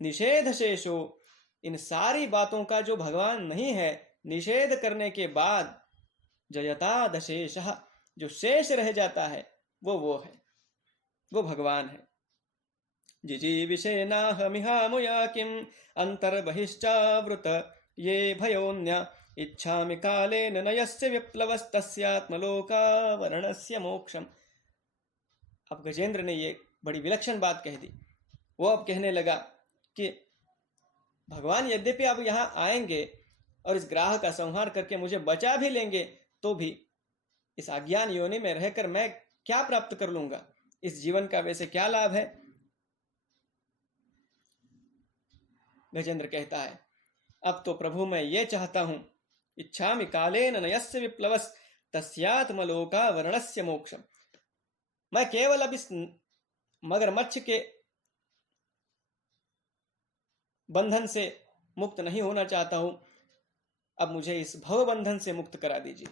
निषेध शेषो, इन सारी बातों का जो भगवान नहीं है, निषेध करने के बाद जयता दशेष, जो शेष रह जाता है वो है, वो भगवान है। जिजीविषेनाहमिहामुया किम अंतर्बहिश्चावृत ये भयोन्य इच्छामि कालेन नयस्य विप्लवस्तस्यात्मलोकावरणस्य मोक्षम। अब गजेंद्र ने ये बड़ी विलक्षण बात कह दी। वो अब कहने लगा कि भगवान यद्यपि अब यहाँ आएंगे और इस ग्राह का संहार करके मुझे बचा भी लेंगे, तो भी इस अज्ञान योनि में रहकर मैं क्या प्राप्त कर लूंगा? इस जीवन का वैसे क्या लाभ है? गजेंद्र कहता है, अब तो प्रभु मैं ये चाहता हूं, इच्छामि कालेन नयस्य विप्लवस् तस्यात्मलोकावरणस्य मोक्षम। मैं केवल अब इस मगरमच्छ के बंधन से मुक्त नहीं होना चाहता हूं, अब मुझे इस भव बंधन से मुक्त करा दीजिए।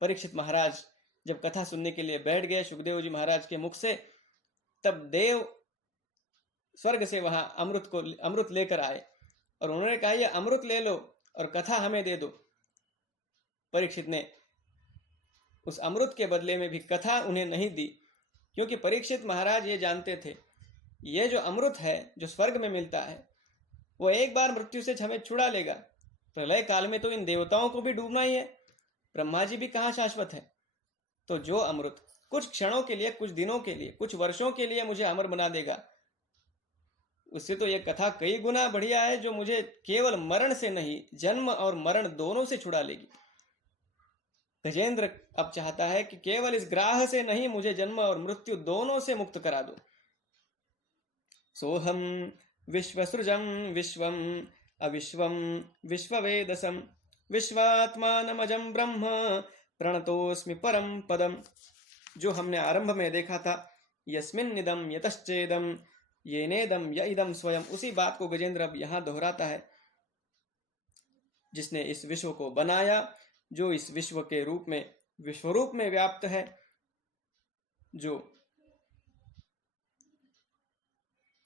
परीक्षित महाराज जब कथा सुनने के लिए बैठ गए सुखदेव जी महाराज के मुख से, तब देव स्वर्ग से वहां अमृत लेकर आए और उन्होंने कहा, ये अमृत ले लो और कथा हमें दे दो। परीक्षित ने उस अमृत के बदले में भी कथा उन्हें नहीं दी, क्योंकि परीक्षित महाराज ये जानते थे, ये जो अमृत है जो स्वर्ग में मिलता है, वो एक बार मृत्यु से हमें छुड़ा लेगा। प्रलय काल में तो इन देवताओं को भी डूबना ही है, ब्रह्मा जी भी कहाँ शाश्वत है। तो जो अमृत कुछ क्षणों के लिए, कुछ दिनों के लिए, कुछ वर्षों के लिए मुझे अमर बना देगा, उससे तो ये कथा कई गुना बढ़िया है, जो मुझे केवल मरण से नहीं, जन्म और मरण दोनों से छुड़ा लेगी। गजेंद्र अब चाहता है कि केवल इस ग्राह से नहीं, मुझे जन्म और मृत्यु दोनों से मुक्त करा दो। सोहम विश्वसृजम विश्वम अविश्वम विश्ववेदसम विश्वात्मानमजं ब्रह्म प्रणतोस्मि परम पदम। जो हमने आरंभ में देखा था, यस्मिन् निदम यतश्चेदम येनेदम य इदम स्वयं, उसी बात को गजेंद्र अब यहां दोहराता है। जिसने इस विश्व को बनाया, जो इस विश्व के रूप में, विश्वरूप में व्याप्त है, जो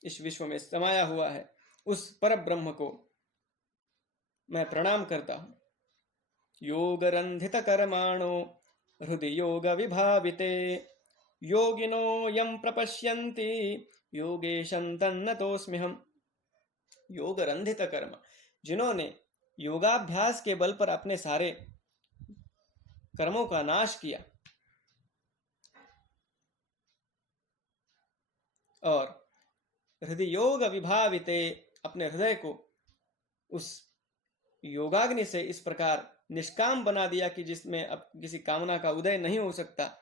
इस विश्व में समाया हुआ है, उस पर ब्रह्म को मैं प्रणाम करता हूं। योग रंधित कर्माणो हृदय योग विभाविते योगिनो यम प्रपश्यन्ति योगेशं तन्नतोस्मि हम। योग रंधित कर्म, जिन्होंने योगाभ्यास के बल पर अपने सारे कर्मों का नाश किया और हृदय योग विभाविते, अपने हृदय को उस योगाग्नि से इस प्रकार निष्काम बना दिया कि जिसमें अब किसी कामना का उदय नहीं हो सकता,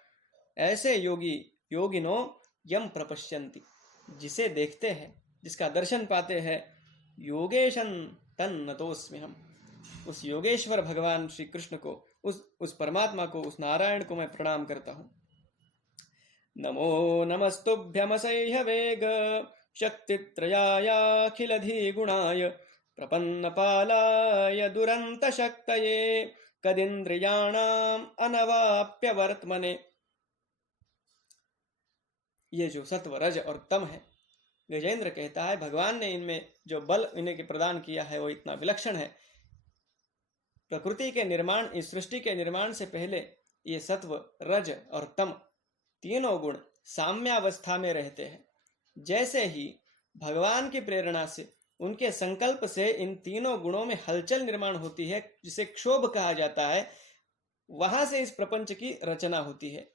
ऐसे योगी, योगिनो यम प्रपश्यन्ति, जिसे देखते हैं, जिसका दर्शन पाते हैं, योगेशन तन्नतोस्म्यहम्, उस योगेश्वर भगवान श्री कृष्ण को, उस परमात्मा को, उस नारायण को मैं प्रणाम करता हूँ। नमो नमस्तुभ्यमसह्य वेग शक्तित्रयायाखिलधिगुणाय प्रपन्नपालाय दुरन्तशक्तये कदिन्द्रियाणाम् अनवाप्यवर्त्मने। ये जो सत्व, रज और तम है, गजेंद्र कहता है भगवान ने इनमें जो बल इन्हें प्रदान किया है वो इतना विलक्षण है। प्रकृति के निर्माण, इस सृष्टि के निर्माण से पहले ये सत्व, रज और तम तीनों गुण साम्यावस्था में रहते हैं। जैसे ही भगवान की प्रेरणा से, उनके संकल्प से इन तीनों गुणों में हलचल निर्माण होती है, जिसे क्षोभ कहा जाता है, वहां से इस प्रपंच की रचना होती है।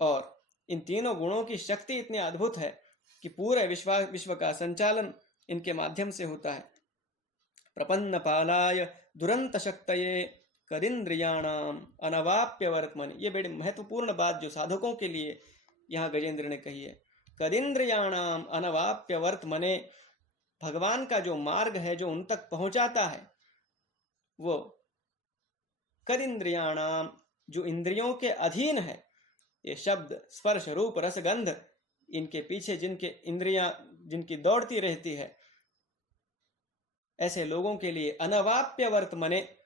और इन तीनों गुणों की शक्ति इतनी अद्भुत है कि पूरे विश्व का संचालन इनके माध्यम से होता है। प्रपन्न पालाय दुरंत शक्तये कदिन्द्रियाणाम अनवाप्य वर्तमन। ये बड़ी महत्वपूर्ण बात जो साधकों के लिए यहाँ गजेंद्र ने कही है। कदिन्द्रियाणाम अनवाप्य वर्तमने, भगवान का जो मार्ग है जो उन तक पहुंचाता है, वो कदिन्द्रियाणाम, जो इंद्रियों के अधीन है। ये शब्द, स्पर्श, रूप, रस, गंध, इनके पीछे जिनके इंद्रियां, जिनकी दौड़ती रहती है, ऐसे लोगों के लिए अनवाप्य वर्तमने,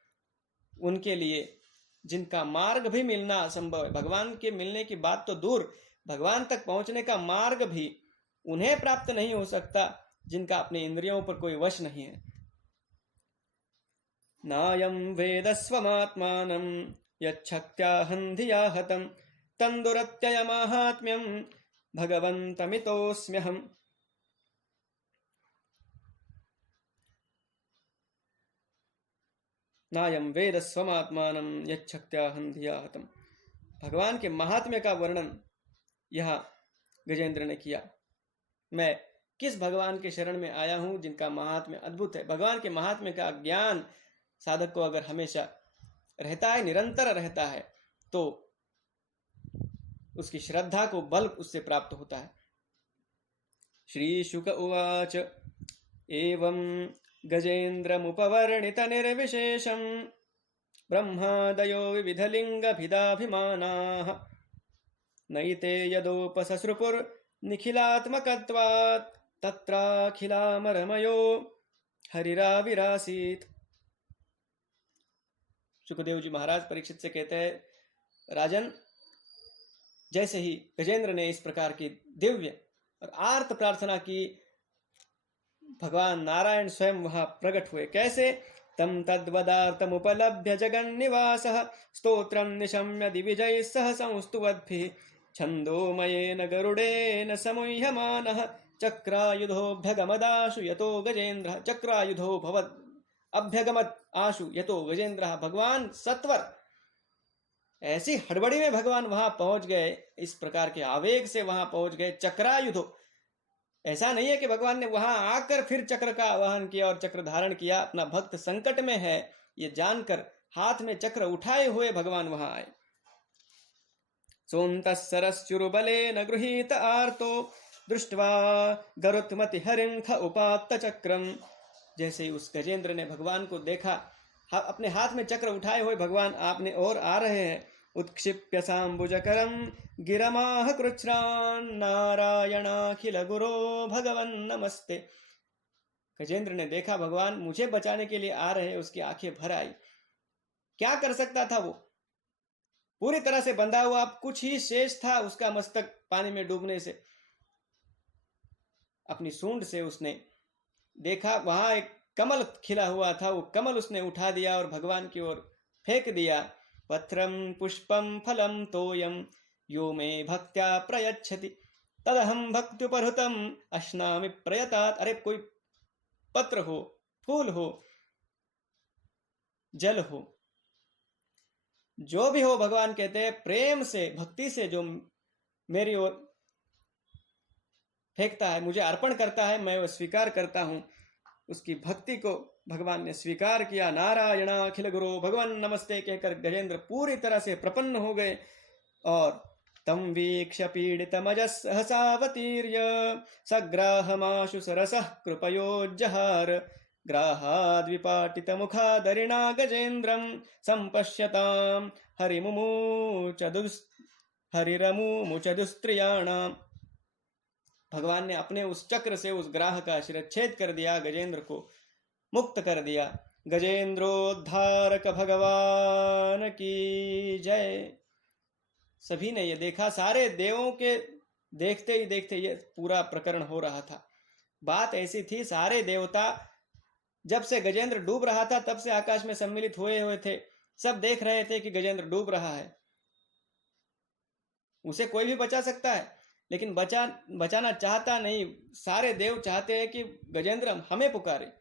उनके लिए जिनका मार्ग भी मिलना असंभव है। भगवान के मिलने की बात तो दूर, भगवान तक पहुंचने का मार्ग भी उन्हें प्राप्त नहीं हो सकता जिनका अपने इंद्रियों पर कोई वश नहीं है। नायं वेदस्वमात्मानं यच्छक्त्या हन्धिया हतं तन्दुरत्ययमाहात्म्यं भगवन्तमितोऽस्म्यहम्। नायं वेदस्वमात्मानं यच्छक्त्या हन्धिया हतं। भगवान के महात्म्य का वर्णन यहाँ गजेंद्र ने किया। मैं किस भगवान के शरण में आया हूं जिनका महात्म्य अद्भुत है। भगवान के महात्म्य का ज्ञान साधक को अगर हमेशा रहता है, निरंतर रहता है, तो उसकी श्रद्धा को बल उससे प्राप्त होता है। श्री शुक उवाच एवं गजेन्द्रमुपवर्णित निर्विशेषं ब्रह्मादयो विविधलिङ्गभिदाभिमानाः नैते यदोपससृपुर्निखिलात्मकत्वात् तत्राखिलामरमयो हरिराविरासीत्। सुखदेव जी महाराज परीक्षित से कहते हैं, राजन, जैसे ही गजेंद्र ने इस प्रकार की दिव्य और आर्त प्रार्थना की, भगवान नारायण स्वयं वहां प्रकट हुए। कैसे? तम तद्वदार्थमुपलभ्य जगन्निवासः स्तोत्रं निशम्य दिविजैः सह संस्तुवद्भिः छन्दोमयेन गरुडेन समुह्यमानः चक्रायुधोऽभ्यगमदाशु यतो गजेन्द्रः। चक्रायुधो भवद् अभ्यगमत आशु यतो गजेन्द्रः। भगवान सत्वर ऐसी हड़बड़ी में भगवान वहां पहुंच गए, इस प्रकार के आवेग से वहां पहुंच गए। चक्रायुधो, ऐसा नहीं है कि भगवान ने वहां आकर फिर चक्र का आवाहन किया और चक्र धारण किया। अपना भक्त संकट में है ये जानकर हाथ में चक्र उठाए हुए भगवान वहां आए। सोन्तः सरस्युरुबलेन गृहीत आर्तो दृष्ट्वा गरुत्मति हरिंख उपात्त चक्रम। जैसे ही उस गजेंद्र ने भगवान को देखा, अपने हाथ में चक्र उठाए हुए भगवान आपने और आ रहे हैं। उत्क्षिप्य सांबुजकरं गिरमाह कृच्छ्रान् नारायणाखिल गुरो भगवन् नमस्ते। गजेंद्र ने देखा भगवान मुझे बचाने के लिए आ रहे हैं, उसकी आंखें भर आई। क्या कर सकता था वो? पूरी तरह से बंधा हुआ, कुछ ही शेष था उसका मस्तक पानी में डूबने से। अपनी सूंड से उसने देखा वहां एक कमल खिला हुआ था, वो कमल उसने उठा दिया और भगवान की ओर फेंक दिया। पत्रम पुष्पम फलम तोयम यो मे भक्त्या प्रयच्छति तदहम भक्त्युपहृतम अश्नामि प्रयतात। अरे कोई पत्र हो, फूल हो, जल हो, जो भी हो, भगवान कहते हैं प्रेम से, भक्ति से जो मेरी ओर फेंकता है, मुझे अर्पण करता है, मैं वो स्वीकार करता हूं। उसकी भक्ति को भगवान ने स्वीकार किया। नारायण अखिल गुरु भगवान नमस्ते कहकर गजेंद्र पूरी तरह से प्रपन्न हो गए और तं वीक्ष्य पीडितमजः सहसावतीर्य सग्राहमाशु सरसः कृपयोज्जहार ग्राहाद्विपाटितमुखादरिणा गजेन्द्रं सम्पश्यतां हरिरमुमुचदुस्त्रियाणाम्। भगवान ने अपने उस चक्र से उस ग्राह का शिरच्छेद कर दिया, गजेंद्र को मुक्त कर दिया। गजेंद्रोद्धारक भगवान की जय। सभी ने ये देखा, सारे देवों के देखते ही देखते ये पूरा प्रकरण हो रहा था। बात ऐसी थी, सारे देवता जब से गजेंद्र डूब रहा था तब से आकाश में सम्मिलित हुए थे। सब देख रहे थे कि गजेंद्र डूब रहा है, उसे कोई भी बचा सकता है, लेकिन बचाना चाहता नहीं। सारे देव चाहते हैं कि गजेंद्र हमें पुकारे,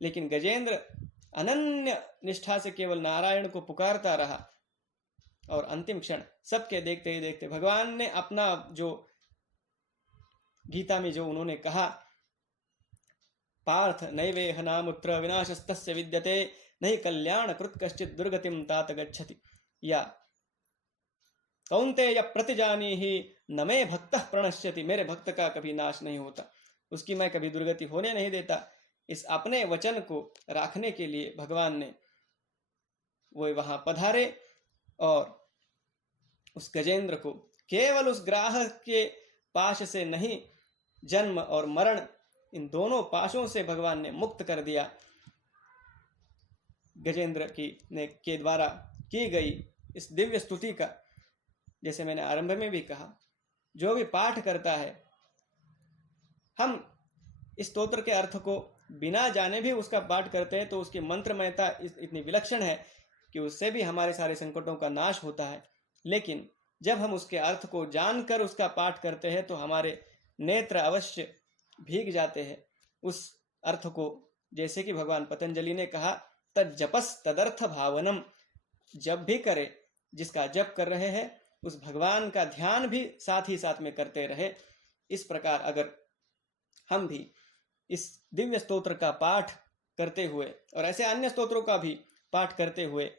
लेकिन गजेंद्र अनन्य निष्ठा से केवल नारायण को पुकारता रहा। और अंतिम क्षण सबके देखते ही देखते भगवान ने अपना जो गीता में जो उन्होंने कहा, पार्थ नैवेह नामुत्र विनाशस्तस्य विद्यते नहीं कल्याण कृत कश्चित दुर्गतिम तात गच्छति, या कौन्तेय प्रतिजानीहि न मे भक्तः प्रणश्यति, मेरे भक्त का कभी नाश नहीं होता, उसकी मैं कभी दुर्गति होने नहीं देता। इस अपने वचन को रखने के लिए भगवान ने वो वहां पधारे और उस गजेंद्र को केवल उस ग्राह के पाश से नहीं, जन्म और मरण इन दोनों पाशों से भगवान ने मुक्त कर दिया। गजेंद्र के द्वारा की गई इस दिव्य स्तुति का, जैसे मैंने आरंभ में भी कहा, जो भी पाठ करता है, हम इस स्तोत्र के अर्थ को बिना जाने भी उसका पाठ करते हैं तो उसकी मंत्रमयता इतनी विलक्षण है कि उससे भी हमारे सारे संकटों का नाश होता है। लेकिन जब हम उसके अर्थ को जानकर उसका पाठ करते हैं तो हमारे नेत्र अवश्य भीग जाते हैं उस अर्थ को। जैसे कि भगवान पतंजलि ने कहा, तज्जपस तदर्थ भावनम, जब भी करे, जिसका जप कर रहे हैं उस भगवान का ध्यान भी साथ ही साथ में करते रहे। इस प्रकार अगर हम भी इस दिव्य स्तोत्र का पाठ करते हुए और ऐसे अन्य स्तोत्रों का भी पाठ करते हुए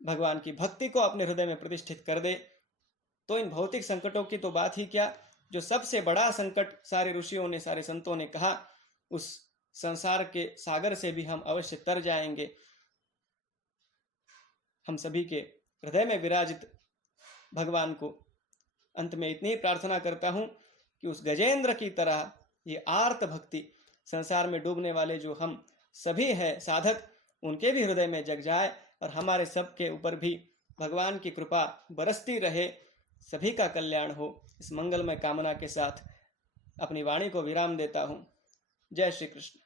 भगवान की भक्ति को अपने हृदय में प्रतिष्ठित कर दे, तो इन भौतिक संकटों की तो बात ही क्या, जो सबसे बड़ा संकट सारे ऋषियों ने, सारे संतों ने कहा, उस संसार के सागर से भी हम अवश्य तर जाएंगे। हम सभी के हृदय में विराजित भगवान को अंत में इतनी ही प्रार्थना करता हूं कि उस गजेंद्र की तरह ये आर्त भक्ति संसार में डूबने वाले जो हम सभी हैं साधक, उनके भी हृदय में जग जाए और हमारे सबके ऊपर भी भगवान की कृपा बरसती रहे, सभी का कल्याण हो। इस मंगलमय कामना के साथ अपनी वाणी को विराम देता हूं। जय श्री कृष्ण।